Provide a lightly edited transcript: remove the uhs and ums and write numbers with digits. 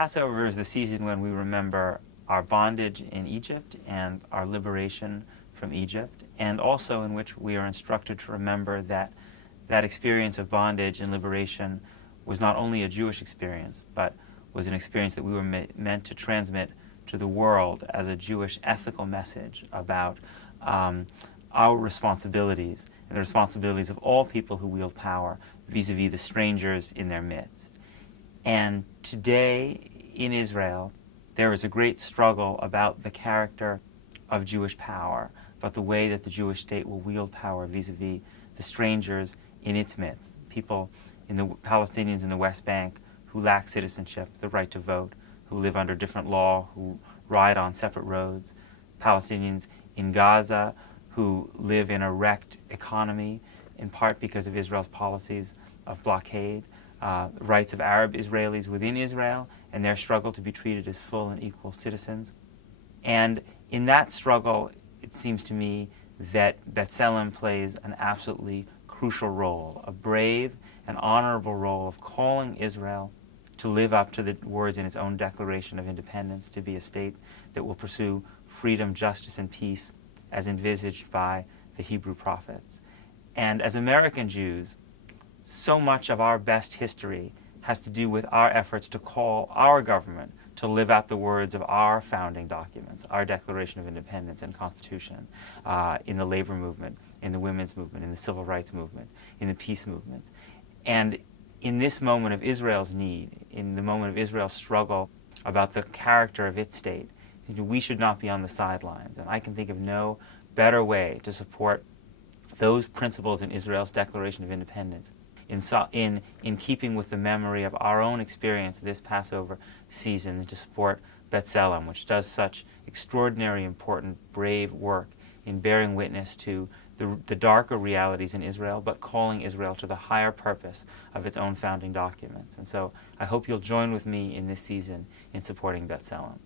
Passover is the season when we remember our bondage in Egypt and our liberation from Egypt, and also in which we are instructed to remember that that experience of bondage and liberation was not only a Jewish experience, but was an experience that we were meant to transmit to the world as a Jewish ethical message about our responsibilities and the responsibilities of all people who wield power vis-a-vis the strangers in their midst. And today in Israel, there is a great struggle about the character of Jewish power, about the way that the Jewish state will wield power vis-a-vis the strangers in its midst, people in the Palestinians in the West Bank who lack citizenship, the right to vote, who live under different law, who ride on separate roads, Palestinians in Gaza who live in a wrecked economy, in part because of Israel's policies of blockade, rights of Arab Israelis within Israel, and their struggle to be treated as full and equal citizens. And in that struggle, it seems to me that Tselem plays an absolutely crucial role, a brave and honorable role of calling Israel to live up to the words in its own Declaration of Independence, to be a state that will pursue freedom, justice, and peace as envisaged by the Hebrew prophets. And as American Jews, so much of our best history has to do with our efforts to call our government to live out the words of our founding documents, our Declaration of Independence and Constitution, in the labor movement, in the women's movement, in the civil rights movement, in the peace movements. And in this moment of Israel's need, in the moment of Israel's struggle about the character of its state, we should not be on the sidelines. And I can think of no better way to support those principles in Israel's Declaration of Independence in keeping with the memory of our own experience this Passover season, and to support Tselem, which does such extraordinary, important, brave work in bearing witness to the darker realities in Israel, but calling Israel to the higher purpose of its own founding documents. And so I hope you'll join with me in this season in supporting Tselem.